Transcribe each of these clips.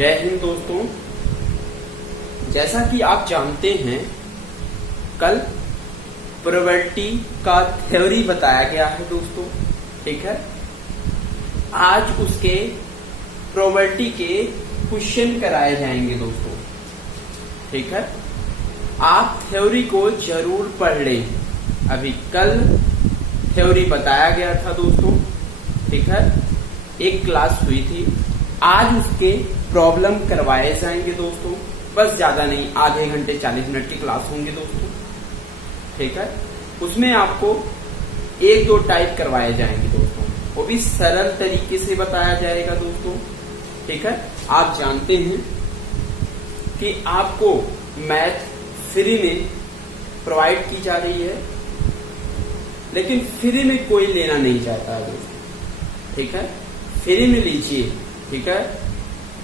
जय हिंद दोस्तों। जैसा कि आप जानते हैं, कल प्रोबेबिलिटी का थ्योरी बताया गया है दोस्तों। ठीक है, आज उसके प्रोबेबिलिटी के क्वेश्चन कराए जाएंगे दोस्तों। ठीक है, आप थ्योरी को जरूर पढ़ लें। अभी कल थ्योरी बताया गया था दोस्तों। ठीक है, एक क्लास हुई थी। आज उसके प्रॉब्लम करवाए जाएंगे दोस्तों। बस ज्यादा नहीं, आधे घंटे 40 मिनट की क्लास होंगे दोस्तों। ठीक है, उसमें आपको 1-2 टाइप करवाए जाएंगे दोस्तों, वो भी सरल तरीके से बताया जाएगा दोस्तों। ठीक है, आप जानते हैं कि आपको मैथ फ्री में प्रोवाइड की जा रही है, लेकिन फ्री में कोई लेना नहीं चाहता है दोस्तों। ठीक है, फ्री में लीजिए। ठीक है,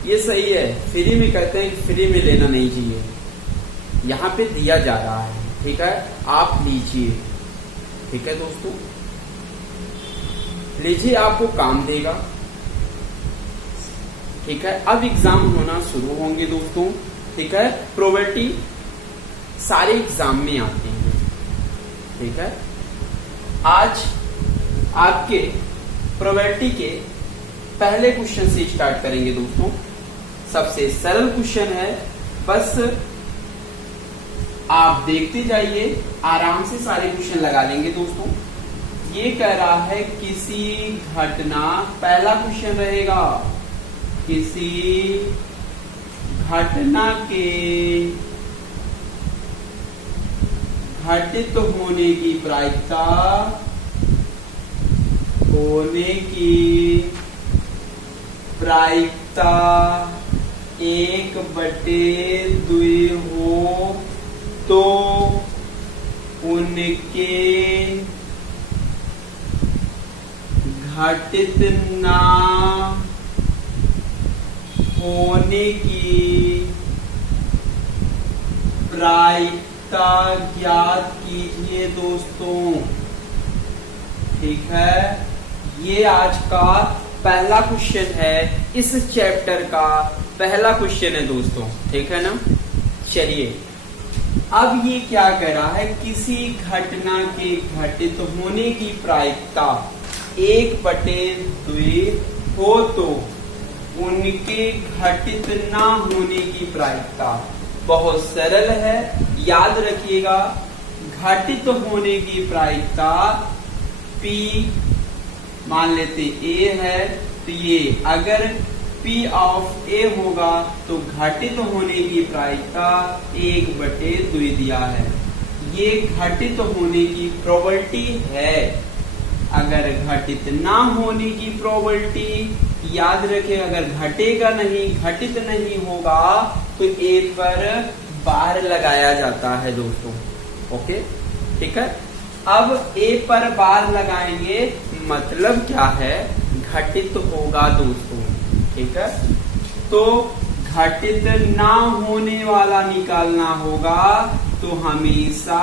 ये सही है। फ्री में कहते हैं कि फ्री में लेना नहीं चाहिए, यहाँ पे दिया जा रहा है। ठीक है, आप लीजिए। ठीक है दोस्तों, लीजिए, आपको काम देगा। ठीक है, अब एग्जाम होना शुरू होंगे दोस्तों। ठीक है, प्रोबेबिलिटी सारे एग्जाम में आते हैं। ठीक है, आज आपके प्रोबेबिलिटी के पहले क्वेश्चन से स्टार्ट करेंगे दोस्तों। सबसे सरल क्वेश्चन है, बस आप देखते जाइए, आराम से सारे क्वेश्चन लगा लेंगे दोस्तों। ये कह रहा है किसी घटना, पहला क्वेश्चन रहेगा, किसी घटना के घटित होने की प्रायिकता, होने की प्रायिकता 1/2 हो तो उनके घटित ना होने की प्रायिकता ज्ञात कीजिए दोस्तों। ठीक है, ये आज का पहला क्वेश्चन है, इस चैप्टर का पहला क्वेश्चन है दोस्तों। ठीक है ना, चलिए अब ये क्या कह रहा है, किसी घटना के घटित होने की प्रायिकता 1/2 हो तो उनके घटित ना होने की प्रायिकता। बहुत सरल है, याद रखिएगा। घटित होने की प्रायिकता P मान लेते A है, तो ये अगर P ऑफ A होगा तो घटित होने की प्रायिकता 1/2 दिया है। ये घटित होने की प्रोबेबिलिटी है। अगर घटित ना होने की प्रोबेबिलिटी, याद रखें, अगर घटेगा नहीं, घटित नहीं होगा तो A पर बार लगाया जाता है दोस्तों। ओके, ठीक है। अब A पर बार लगाएंगे, मतलब क्या है, घटित होगा दोस्तों। ठीक है, तो घटित ना होने वाला निकालना होगा तो हमेशा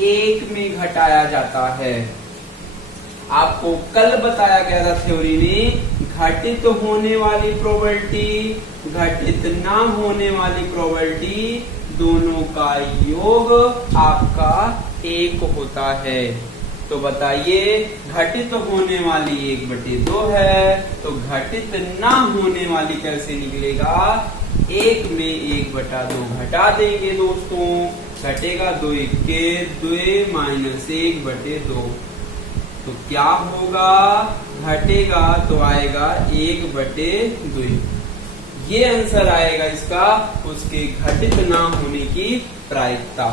1 में घटाया जाता है। आपको कल बताया गया था थ्योरी में, घटित होने वाली प्रोबेबिलिटी, घटित ना होने वाली प्रोबेबिलिटी, दोनों का योग आपका 1 होता है। तो बताइए, घटित होने वाली 1/2 है, तो घटित ना होने वाली कैसे निकलेगा? 1 में 1/2 घटा देंगे दोस्तों, घटेगा 2 के 2 माइनस 1/2। तो क्या होगा, घटेगा तो आएगा 1/2। ये आंसर आएगा इसका, उसके घटित ना होने की प्रायिकता।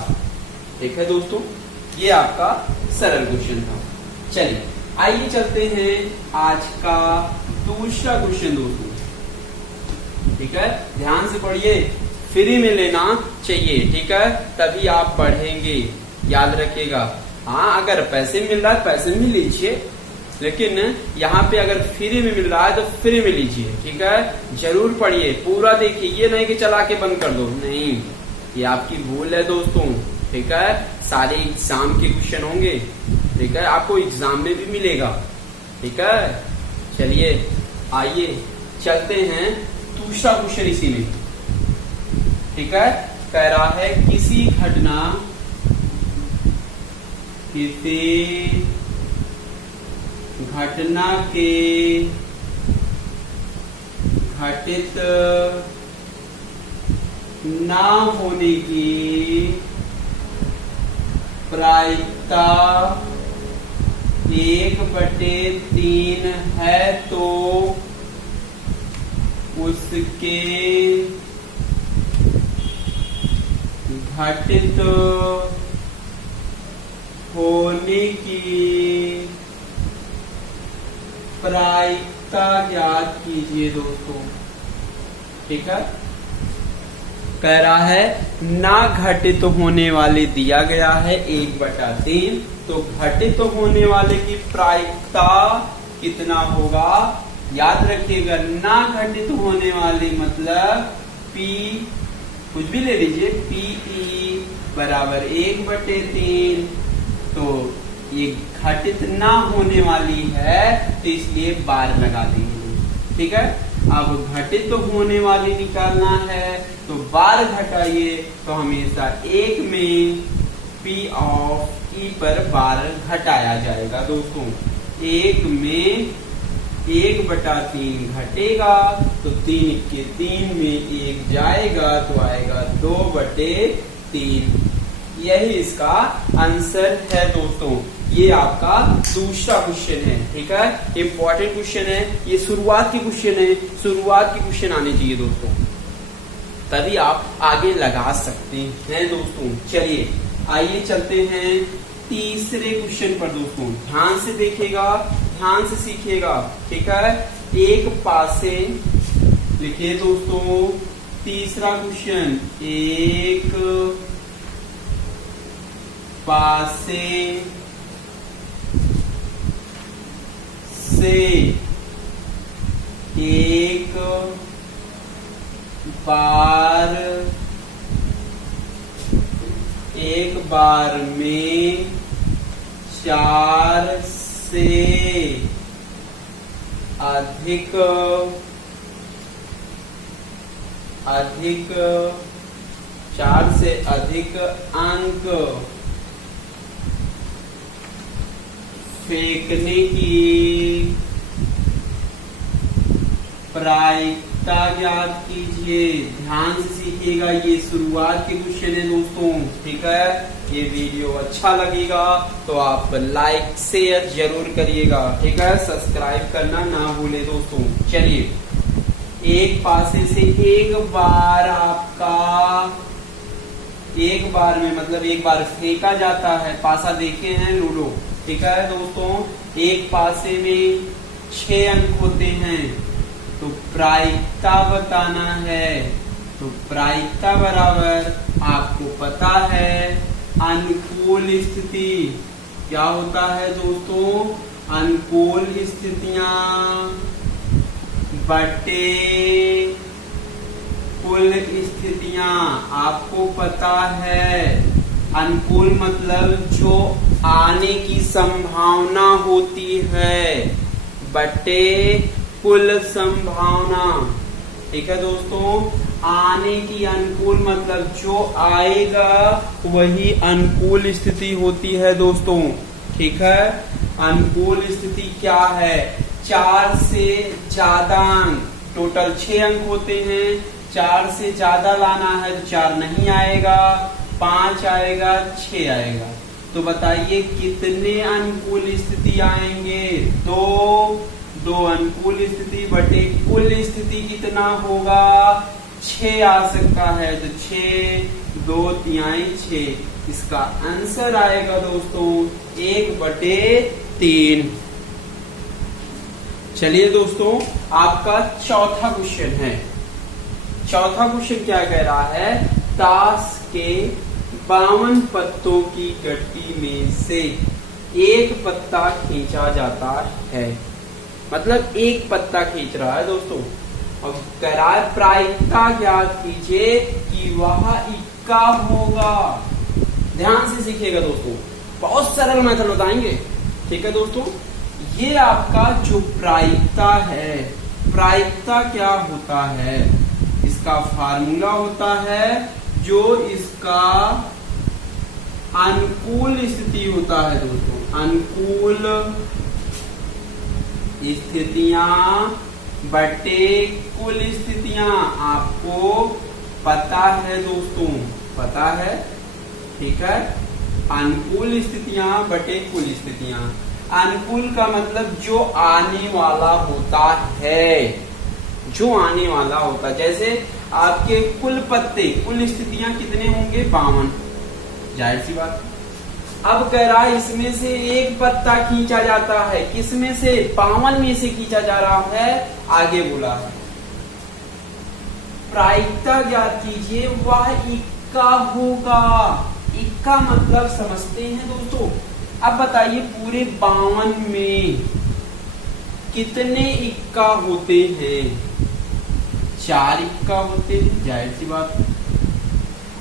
ठीक है दोस्तों, ये आपका सरल क्वेश्चन था। चलिए आइए चलते हैं आज का दूसरा क्वेश्चन दोस्तों। ठीक है, ध्यान से पढ़िए, फ्री में लेना चाहिए। ठीक है, तभी आप पढ़ेंगे, याद रखिएगा। हाँ, अगर पैसे मिल रहा है पैसे में लीजिए, लेकिन यहाँ पे अगर फ्री में मिल रहा है तो फ्री में लीजिए। ठीक है, जरूर पढ़िए, पूरा देखिए, ये नहीं कि चला के बंद कर दो, नहीं, ये आपकी भूल है दोस्तों। ठीक है, सारे एग्जाम के क्वेश्चन होंगे। ठीक है, आपको एग्जाम में भी मिलेगा। ठीक है, चलिए आइए चलते हैं दूसरा क्वेश्चन इसी में, ठीक है। कह रहा है किसी घटना के घटित ना होने की प्रायिकता 1/3 है तो उसके घटित होने की प्रायिकता ज्ञात कीजिए दोस्तों, ठीक है। कह रहा है ना घटित होने वाले दिया गया है 1/3, तो घटित होने वाले की प्रायिकता कितना होगा, याद रखिएगा। ना घटित होने वाले मतलब P कुछ भी ले लीजिए, PE बराबर 1/3, तो ये घटित ना होने वाली है तो इसलिए बार लगा देंगे, ठीक है। अब घटित तो होने वाली निकालना है तो बार घटाइए, तो हमेशा 1 में P ऑफ E पर बार घटाया जाएगा दोस्तों। 1 में 1/3 घटेगा तो 3 के 3 में 1 जाएगा तो आएगा 2/3। यही इसका आंसर है दोस्तों। ये आपका दूसरा क्वेश्चन है, ठीक है। इंपॉर्टेंट क्वेश्चन है, ये शुरुआत के क्वेश्चन है, शुरुआत के क्वेश्चन आने चाहिए दोस्तों, तभी आप आगे लगा सकते हैं दोस्तों। चलिए आइए चलते हैं तीसरे क्वेश्चन पर दोस्तों। ध्यान से देखिएगा, ध्यान से सीखिएगा, ठीक है। एक पासे लिखिए दोस्तों, तीसरा क्वेश्चन, एक पासे से एक बार में 4 से अधिक 4 से अधिक अंक फेंकने की प्रायिकता ज्ञात कीजिए। ध्यान से सीखिएगा, ये शुरुआत के क्वेश्चन है दोस्तों, ठीक है। ये वीडियो अच्छा लगेगा तो आप लाइक शेयर जरूर करिएगा, ठीक है। सब्सक्राइब करना ना भूले दोस्तों। चलिए, एक पासे से एक बार में मतलब एक बार फेंका जाता है। पासा देखे हैं लूडो, ठीक है दोस्तों। एक पासे में 6 अंक होते हैं तो प्रायिकता बताना है। तो प्रायिकता बराबर आपको पता है अनुकूल स्थिति। क्या होता है दोस्तों, अनुकूल स्थितियां बटे कुल स्थितियां। आपको पता है अनुकूल मतलब जो आने की संभावना होती है बटे कुल संभावना, ठीक है दोस्तों। आने की अनुकूल मतलब जो आएगा वही अनुकूल स्थिति होती है दोस्तों, ठीक है। अनुकूल स्थिति क्या है, 4 से ज्यादा अंक, टोटल 6 अंक होते हैं, 4 से ज्यादा लाना है तो 4 नहीं आएगा, 5 आएगा, 6 आएगा। तो बताइए कितने अनुकूल स्थिति आएंगे, 2 अनुकूल स्थिति बटे कुल स्थिति कितना होगा, 6 आ सकता है। तो 6 2 3 6, इसका आंसर आएगा दोस्तों 1/3। चलिए दोस्तों, आपका चौथा क्वेश्चन है। चौथा क्वेश्चन क्या कह रहा है, ताश के 52 पत्तों की गट्टी में से एक पत्ता खींचा जाता है। मतलब एक पत्ता खींच रहा है दोस्तों। अब कह रहा है प्रायिकता ज्ञात कीजिए कि वह इक्का होगा। ध्यान से सीखिएगा दोस्तों, बहुत सरल मेथड बताएंगे, ठीक है दोस्तों। ये आपका जो प्रायिकता है, प्रायिकता क्या होता है, इसका फार्मूला होता है जो इसका अनुकूल स्थिति होता है दोस्तों। अनुकूल स्थितियां बटे कुल स्थितियां आपको पता है दोस्तों, पता है, ठीक है। अनुकूल स्थितियां बटे कुल स्थितियां। अनुकूल का मतलब जो आने वाला होता है, जो आने वाला होता है। जैसे आपके कुल पत्ते, कुल स्थितियां कितने होंगे? 52, जाहिर सी बात। अब कह रहा है इसमें से एक पत्ता खींचा जाता है, किसमें से? 52 में से खींचा जा रहा है। आगे बोला है प्रायिकता ज्ञात कीजिए, वह इक्का होगा। इक्का मतलब समझते हैं दोस्तों। अब बताइए पूरे 52 में कितने इक्का होते हैं? 4 इक्का होते हैं, जाहिर सी बात।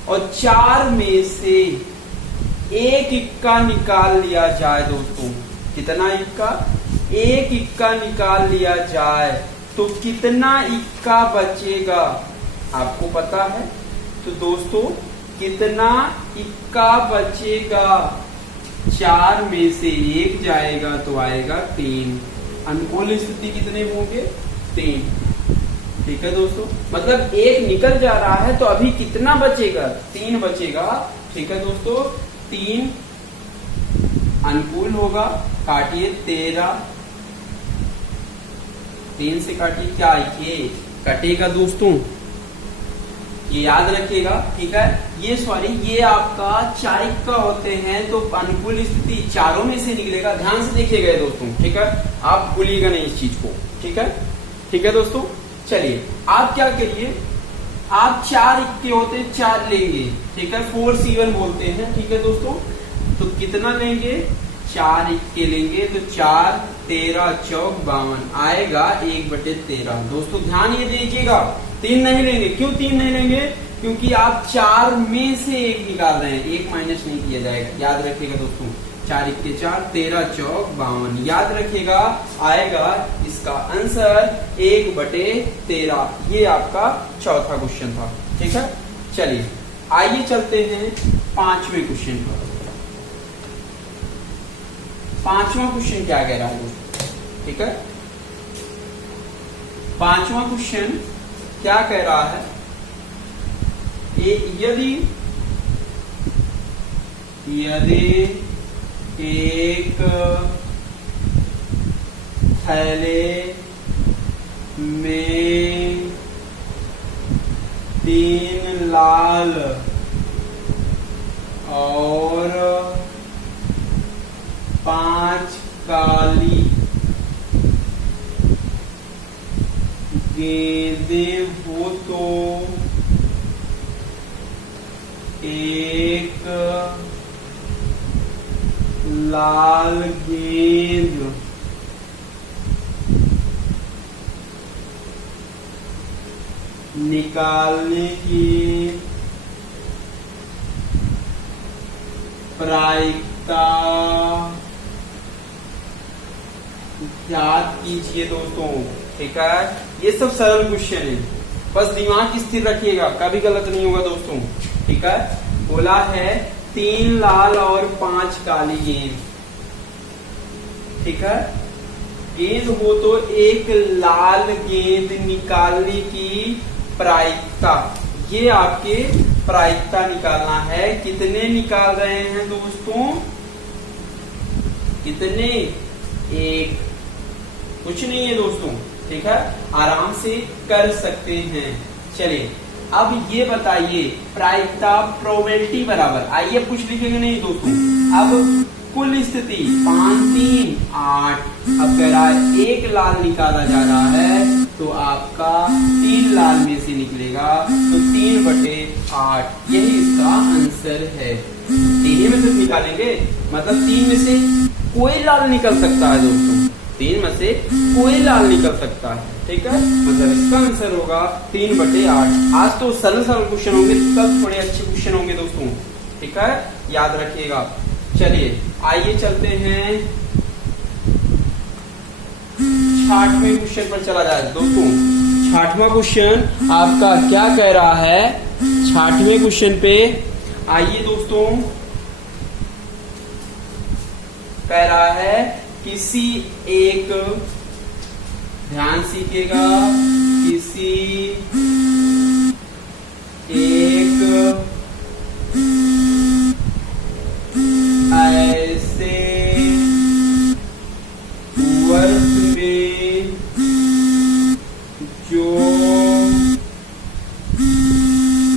और 4 में से एक इक्का निकाल लिया जाए दोस्तों, कितना इक्का? एक इक्का निकाल लिया जाए तो कितना इक्का बचेगा? आपको पता है। तो दोस्तों कितना इक्का बचेगा? 4 में से एक जाएगा तो आएगा 3। अनुकूल स्थिति कितने होंगे? 3। ठीक है दोस्तों, मतलब एक निकल जा रहा है तो अभी कितना बचेगा? 3 बचेगा। ठीक है दोस्तों, 3 अनुकूल होगा। काटिए 13, 3 से काटिए, क्या ये कटेगा दोस्तों? ये याद रखिएगा, ठीक है। ये आपका 4 इक्का होते हैं तो अनुकूल स्थिति चारों में से निकलेगा। ध्यान से देखिएगा दोस्तों, ठीक है। आप भूलिएगा नहीं इस चीज को, ठीक है। ठीक है दोस्तों, चलिए आप क्या करिए, आप 4 इक्के होते हैं, 4 लेंगे, ठीक है। 4C1 बोलते हैं, ठीक है दोस्तों। तो कितना लेंगे? 4 इक्के लेंगे तो 4, 13 चौक 52 आएगा 1/13। दोस्तों ध्यान ये दीजिएगा, 3 नहीं लेंगे। क्यों 3 नहीं लेंगे? क्योंकि आप 4 में से एक निकाल रहे हैं, एक माइनस नहीं किया जाएगा। याद रखिएगा दोस्तों, 4 इक्के 4, 13 चौक 52 याद रखिएगा। आएगा इसका आंसर 1/13। ये आपका चौथा क्वेश्चन था, ठीक है। चलिए आइए चलते हैं 5वें क्वेश्चन पर। 5वां क्वेश्चन क्या कह रहा है दोस्तों, ठीक है। 5वां क्वेश्चन क्या कह रहा है? यदि एक थैले में 3 लाल और 5 काली गेंदें हो तो एक लाल गेंद निकालने की प्रायिकता याद कीजिए दोस्तों, ठीक है। ये सब सरल क्वेश्चन है, बस दिमाग स्थिर रखिएगा, कभी गलत नहीं होगा दोस्तों, ठीक है। बोला है 3 लाल और 5 काली गेंद, ठीक है। गेंद हो तो एक लाल गेंद निकालने की प्रायिकता, ये आपके प्रायिकता निकालना है। कितने निकाल रहे हैं दोस्तों? कितने? एक, कुछ नहीं है दोस्तों, ठीक है। आराम से कर सकते हैं। चलिए अब ये बताइए प्रायिकता प्रोबेबिलिटी बराबर, आइए कुछ लिखेंगे नहीं दोस्तों। अब कुल स्थिति 5, 3, 8। अब कह रहा है एक लाल निकाला जा रहा है तो आपका 3 लाल में से निकलेगा तो 3/8 यही इसका आंसर है। 3 में से निकालेंगे मतलब 3 में से कोई लाल निकल सकता है दोस्तों, 3 में से कोई लाल निकल सकता है, ठीक है। मतलब इसका आंसर होगा 3/8। आज तो सरल सरल क्वेश्चन होंगे, कल थोड़े अच्छे क्वेश्चन होंगे दोस्तों, ठीक है, याद रखिएगा। चलिए आइए चलते हैं 6वें क्वेश्चन पर चला जाए दोस्तों। छठवां क्वेश्चन आपका क्या कह रहा है? छठवें क्वेश्चन पे आइए दोस्तों, कह रहा है किसी एक, ध्यान सीखिएगा, किसी एक ऐसे वर्ष में जो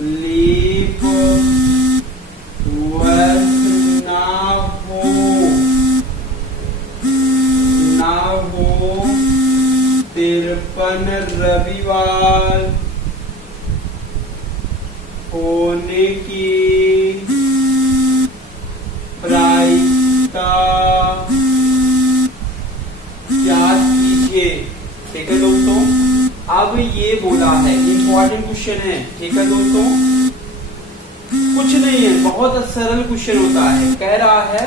लीप वर्ष ना हो 53 रविवार होने की प्रायिकता याद कीजिए। ठीक है दोस्तों, अब ये बोला है, इंपॉर्टेंट क्वेश्चन है। ठीक है दोस्तों, कुछ नहीं है, बहुत सरल क्वेश्चन होता है। कह रहा है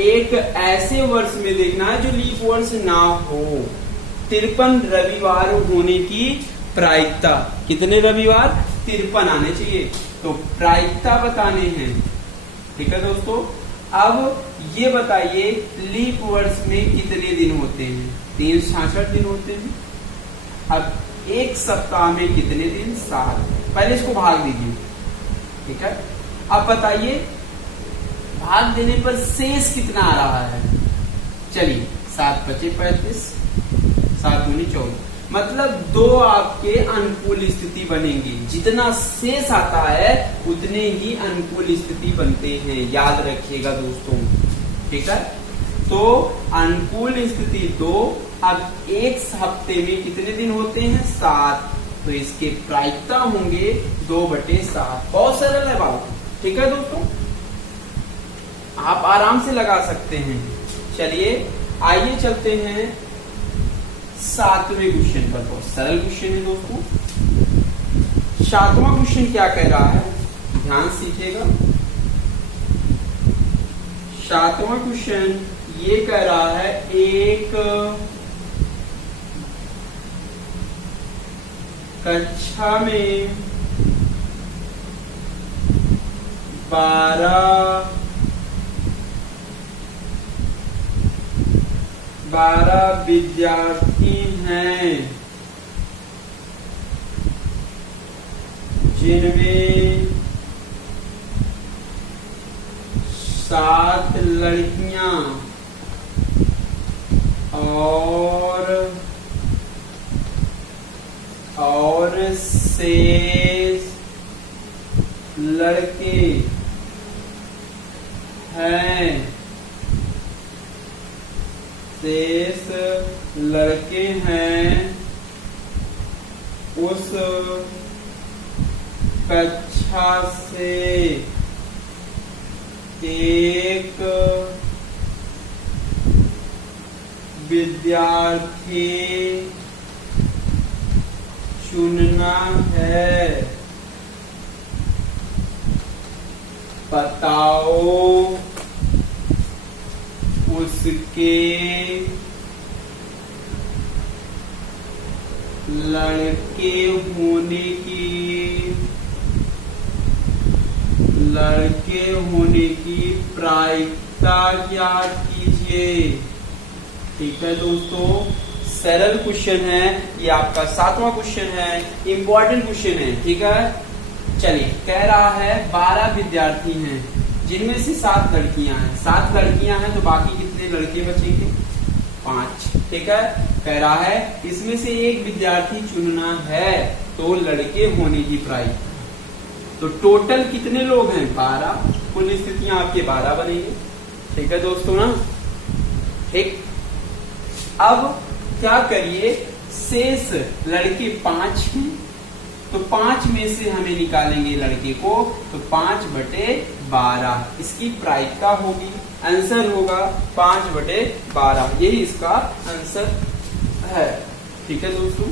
एक ऐसे वर्ष में देखना है जो लीप वर्ष ना हो, 53 रविवार होने की प्रायिकता। कितने रविवार? 53 आने चाहिए, तो प्रायिकता बताने हैं। ठीक है दोस्तों, अब ये बताइए लीप वर्ष में कितने दिन होते हैं? 366 दिन होते हैं। अब एक सप्ताह में कितने दिन? 7। पहले इसको भाग दीजिए। ठीक है, अब बताइए भाग देने पर शेष कितना आ रहा है? चलिए 7 × 5 = 35, 7 × 9 = 14, मतलब 2 आपके अनुकूल स्थिति बनेंगी। जितना शेष आता है उतने ही अनुकूल स्थिति बनते हैं, याद रखिएगा दोस्तों। ठीक है, तो अनुकूल स्थिति 2। अब एक हफ्ते में कितने दिन होते हैं? 7, तो इसके प्रायिकता होंगे 2/7। बहुत सरल है बात। ठीक है दोस्तों, आप आराम से लगा सकते हैं। चलिए आइए चलते हैं 7वें क्वेश्चन पर। बहुत सरल क्वेश्चन है दोस्तों। 7वां क्वेश्चन क्या कह रहा है? ध्यान सीखिएगा। 7वां क्वेश्चन ये कह रहा है एक कक्षा में 12 विद्यार्थी हैं, जिनमें 7 लड़कियां और शेष लड़के हैं। शेष लड़के हैं उस कक्षा से एक विद्यार्थी चुनना है। बताओ उसके लड़के होने की प्रायिकता ज्ञात कीजिए। ठीक है दोस्तों, सरल क्वेश्चन है ये, आपका 7वां क्वेश्चन है, इंपॉर्टेंट क्वेश्चन है। ठीक है, चलिए कह रहा है 12 विद्यार्थी हैं, जिनमें से 7 लड़कियां हैं। 7 लड़कियां हैं तो बाकी कितने लड़के बचेंगे? 5। ठीक है, कह रहा है इसमें से एक विद्यार्थी चुनना है, तो लड़के होने की प्रायिकता। तो टोटल कितने लोग हैं? 12। कुल स्थितियां आपके 12 बनेंगे। ठीक है दोस्तों ना। ठीक, अब क्या करिए, शेष लड़के 5 हैं, तो 5 में से हमें निकालेंगे लड़के को, तो 5/12 इसकी प्रायिकता होगी। आंसर होगा 5/12, यही इसका आंसर है। ठीक है दोस्तों,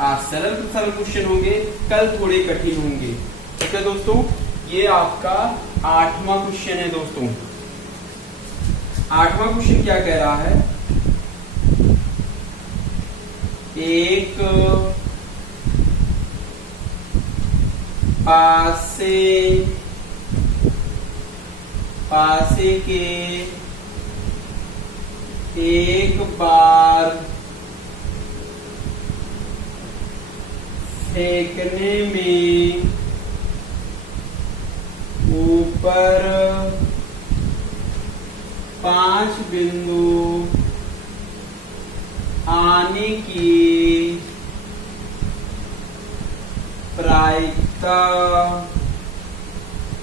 आज सरल क्वेश्चन होंगे, कल थोड़े कठिन होंगे। ठीक है दोस्तों, ये आपका 8वां क्वेश्चन है दोस्तों। 8वां क्वेश्चन क्या कह रहा है? एक पासे के एक बार फेंकने में ऊपर 5 बिंदु आने की प्रायिकता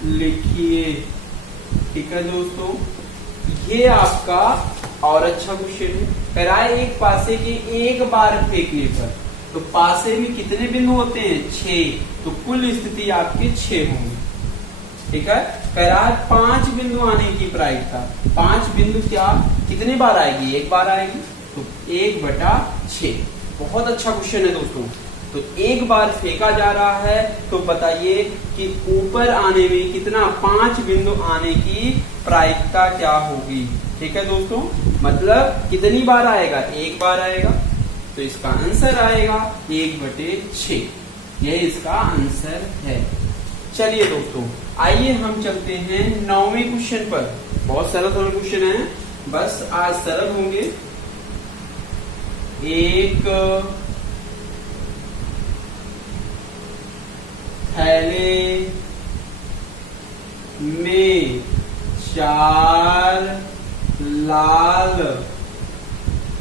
लिखिए। ठीक है दोस्तों, ये आपका और अच्छा क्वेश्चन है। कह रहा है एक पासे के एक बार फेंकने पर, तो पासे में कितने बिंदु होते हैं? 6, तो कुल स्थिति आपके 6 होंगे। ठीक है, कह रहा है 5 बिंदु आने की प्रायिकता। 5 बिंदु क्या कितने बार आएगी? एक बार आएगी, तो 1/6। बहुत अच्छा क्वेश्चन है दोस्तों। तो एक बार फेंका जा रहा है, तो बताइए कि ऊपर आने में कितना 5 बिंदु आने की प्रायिकता क्या होगी। ठीक है दोस्तों, मतलब कितनी बार आएगा? एक बार आएगा, तो इसका आंसर आएगा 1/6। यह इसका आंसर है। चलिए दोस्तों, आइए हम चलते हैं 9वें क्वेश्चन पर। बहुत सरल क्वेश्चन है, बस आज सरल होंगे। एक थैले में 4 लाल,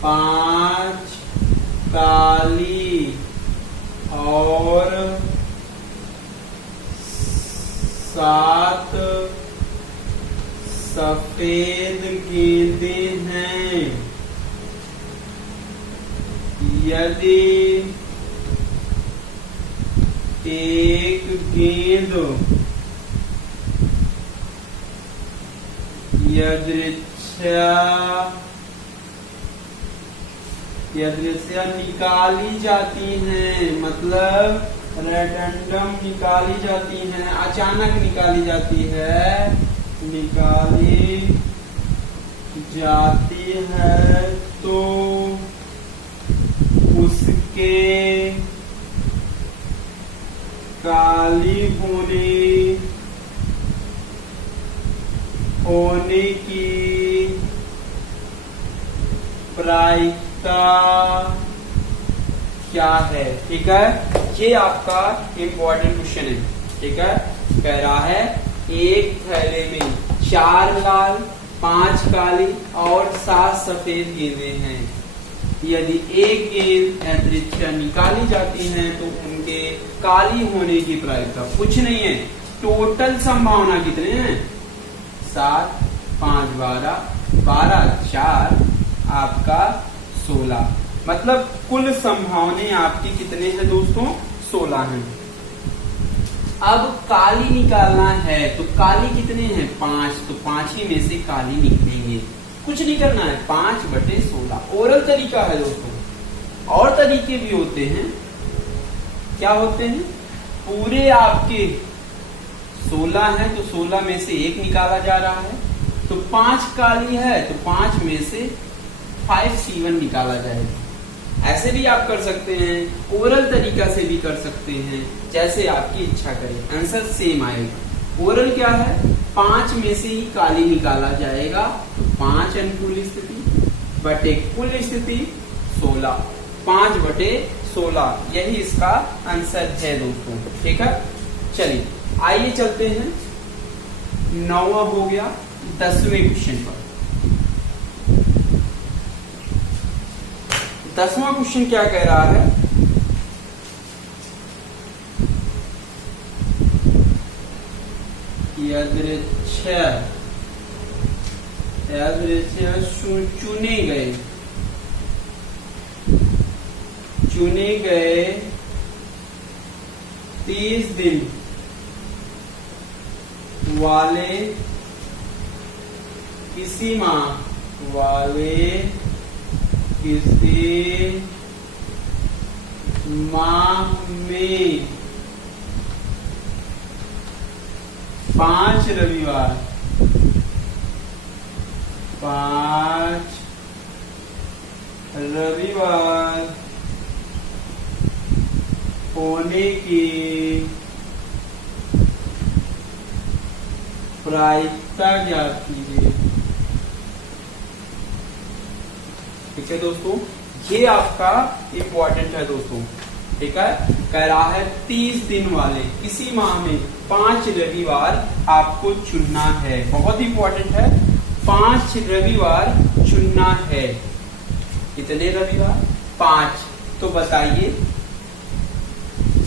5 काली और 7 सफेद गेंदें हैं। यदि एक गेंद यदृच्छा निकाली जाती है, मतलब रैंडम निकाली जाती है, अचानक निकाली जाती है, तो उसके काली होने की प्रायिकता क्या है। ठीक है, ये आपका इम्पोर्टेंट क्वेश्चन है। ठीक है, कह रहा है एक थैले में 4 लाल, 5 काली और 7 सफेद गेंदें हैं। यदि एक गेंद यदृच्छा निकाली जाती है, तो उनके काली होने की प्रायिकता कुछ नहीं है। टोटल संभावना कितने हैं? 7, 5, 12, 4 आपका 16। मतलब कुल संभावनाएं आपकी कितने हैं दोस्तों? 16 हैं। अब काली निकालना है, तो काली कितने हैं? 5, तो 5 ही में से काली निकलेंगे। कुछ नहीं करना है, 5/16। ओरल तरीका है दोस्तों। और तरीके भी होते हैं। क्या होते हैं? पूरे आपके 16 है, तो 16 में से 1 निकाला जा रहा है, तो 5 काली है, तो 5 में से 5C1 निकाला जाएगा। ऐसे भी आप कर सकते हैं, ओरल तरीका से भी कर सकते हैं, जैसे आपकी इच्छा करे, आंसर सेम आएगा। ओरल क्या है? 5 में से ही काली निकाला जाएगा, तो 5 अनुकूल स्थिति बटे कुल स्थिति 16, 5/16। यही इसका आंसर है दोस्तों। ठीक है, चलिए आइए चलते हैं। 9वां हो गया, 10वें क्वेश्चन पर। 10वां क्वेश्चन क्या कह रहा है? यदृच्छा चुने गए 30 दिन वाले किसी माह में 5 रविवार 5 रविवार होने की प्रायिकता ज्ञात कीजिए। ठीक है दोस्तों, ये आपका इंपॉर्टेंट है दोस्तों। ठीक है, कह रहा है 30 दिन वाले किसी माह में 5 रविवार आपको चुनना है। बहुत इंपॉर्टेंट है, 5 रविवार चुनना है। कितने रविवार? 5। तो बताइए,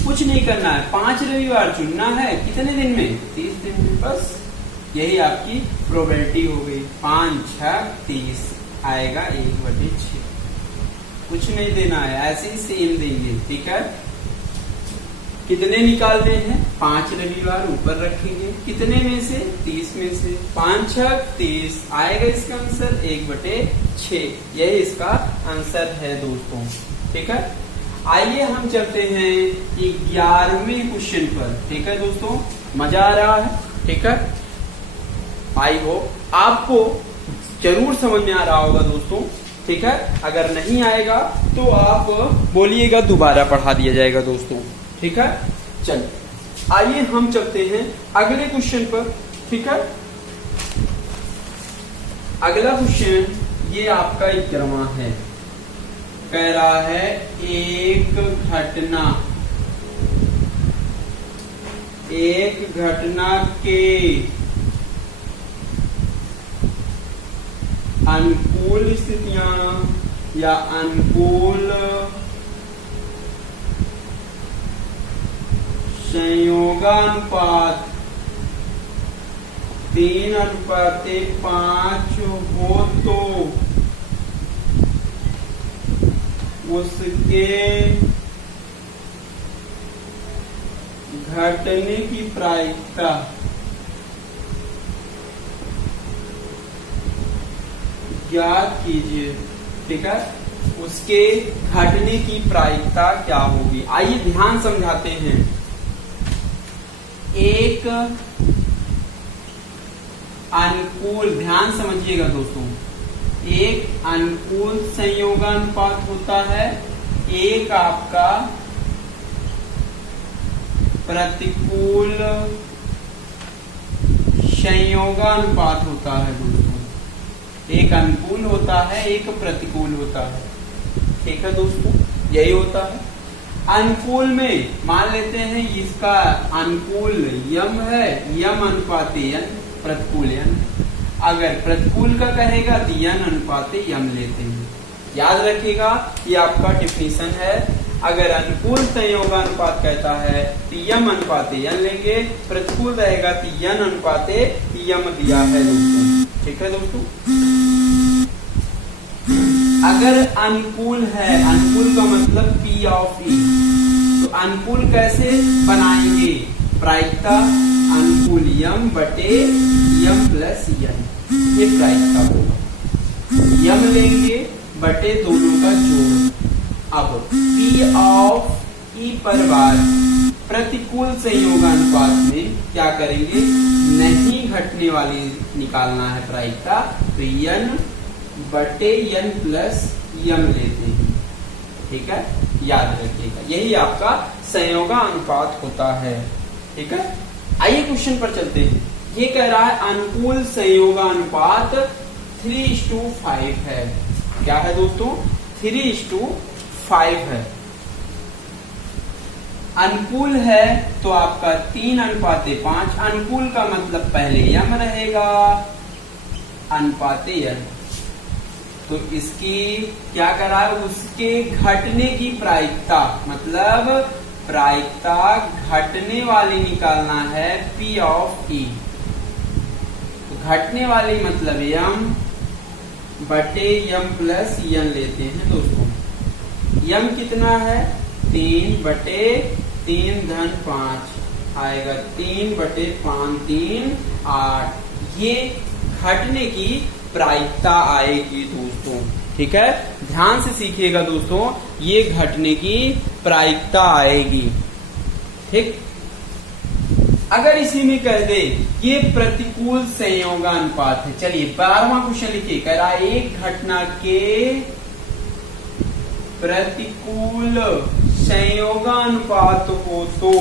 कुछ नहीं करना है, 5 रविवार चुनना है। कितने दिन में? 30 दिन में। बस यही आपकी प्रोबेबिलिटी हो गई। 5 6 30 आएगा 1/6। कुछ नहीं देना है, ऐसे ही सेम देंगे। ठीक है, कितने निकालते हैं? 5 रविवार ऊपर रखेंगे। कितने में से? 30 में से। 5 6 30 आएगा इसका आंसर 1/6। यही इसका आंसर है दोस्तों। ठीक है, आइए हम चलते हैं 11वें क्वेश्चन पर। ठीक है दोस्तों, मजा आ रहा है? ठीक है, आई होप आपको जरूर समझ में आ रहा होगा दोस्तों। ठीक है, अगर नहीं आएगा तो आप बोलिएगा, दोबारा पढ़ा दिया जाएगा दोस्तों। ठीक है, चलिए आइए हम चलते हैं अगले क्वेश्चन पर। ठीक है, अगला क्वेश्चन ये आपका 11वां है। कह रहा है एक घटना के अनुकूल स्थितियां या अनुकूल संयोगानुपात 3:5 हो तो उसके घटने की प्रायिकता ज्ञात कीजिए। ठीक है, उसके घटने की प्रायिकता क्या होगी? आइए ध्यान समझाते हैं। एक अनुकूल, ध्यान समझिएगा दोस्तों, एक अनुकूल संयोगानुपात होता है, एक आपका प्रतिकूल संयोगानुपात होता है दोस्तों। एक अनुकूल होता है, एक प्रतिकूल होता है। ठीक है दोस्तों, यही होता है। अनुकूल में मान लेते हैं इसका अनुकूल यम है, यम अनुपाते यन, प्रतिकूल यन। अगर प्रतिकूल का कहेगा तो यन अनुपाते यम लेते हैं। याद रखिएगा, ये आपका डिफिनीशन है। अगर अनुकूल संयोगानुपात कहता है तो यम अनुपाते यन लेंगे, प्रतिकूल रहेगा तो यन अनुपाते यम दिया है दोस्तों। ठीक है दोस्तों, अगर अनुकूल है, अनुकूल का मतलब P ऑफ E, तो अनुकूल कैसे बनाएंगे? प्रायिकता अनुकूल यम बटे यम प्लस यन, ये प्रायिकता होगा। यम लेंगे बटे दोनों का जोड़। अब P ऑफ E पर बार प्रतिकूल संयोगानुपात में क्या करेंगे? नहीं घटने वाली निकालना है प्रायिकता, तो यन बटे यन प्लस यम लेते हैं। ठीक है, याद रखिएगा, यही आपका संयोगानुपात होता है। ठीक है, आइए क्वेश्चन पर चलते हैं। ये कह रहा है अनुकूल संयोगानुपात 3:5 है। क्या है दोस्तों? 3:5 है। अनुकूल है तो आपका 3:5। अनुकूल का मतलब पहले यम रहेगा, अनुपाते यन। तो इसकी क्या करा है? उसके घटने की प्रायिकता, मतलब प्रायिकता घटने वाली निकालना है P ऑफ E। तो घटने वाली मतलब यम बटे यम प्लस यन लेते हैं दोस्तों। यम कितना है? 3/3 आएगा, 3/5 3 8। ये घटने की प्रायिकता आएगी दोस्तों। ठीक है, ध्यान से सीखिएगा दोस्तों, ये घटने की प्रायिकता आएगी। ठीक, अगर इसी में कह दे ये प्रतिकूल संयोगानुपात है। चलिए 12वां क्वेश्चन लिखिए। कह रहा है एक घटना के प्रतिकूल संयोगानुपात हो तो,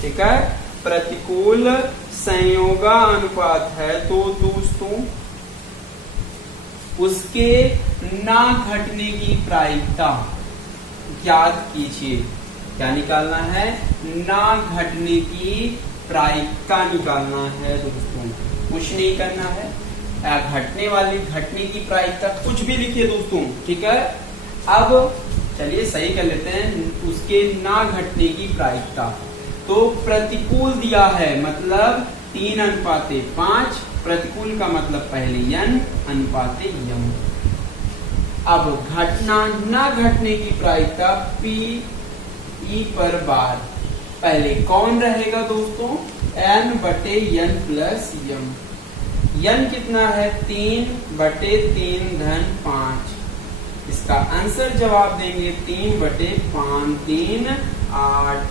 ठीक है, प्रतिकूल संयोगानुपात है तो दोस्तों उसके ना घटने की प्रायिकता ज्ञात कीजिए। क्या निकालना है? ना घटने की प्रायिकता निकालना है दोस्तों, कुछ नहीं करना है। घटने की प्रायिकता कुछ भी लिखिए दोस्तों, ठीक है। अब चलिए सही कर लेते हैं, उसके ना घटने की प्रायिकता। तो प्रतिकूल दिया है मतलब 3:5, प्रतिकूल का मतलब पहले n अनुपाते यम। अब घटना ना घटने की प्रायिकता p e पर बार, पहले कौन रहेगा दोस्तों? n/n प्लस यम। n कितना है? 3/3 धन 5। इसका आंसर जवाब देंगे 3/5, 3 8,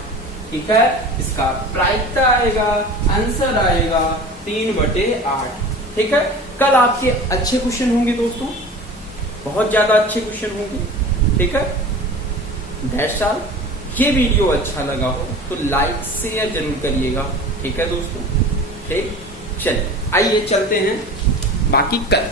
ठीक है। इसका प्रायिकता आएगा, आंसर आएगा 3/8, ठीक है। कल आपके अच्छे क्वेश्चन होंगे दोस्तों, बहुत ज्यादा अच्छे क्वेश्चन होंगे, ठीक है। That's all. ये वीडियो अच्छा लगा हो तो लाइक शेयर जरूर करिएगा, ठीक है दोस्तों, ठीक। चलिए आइए चलते हैं बाकी कल।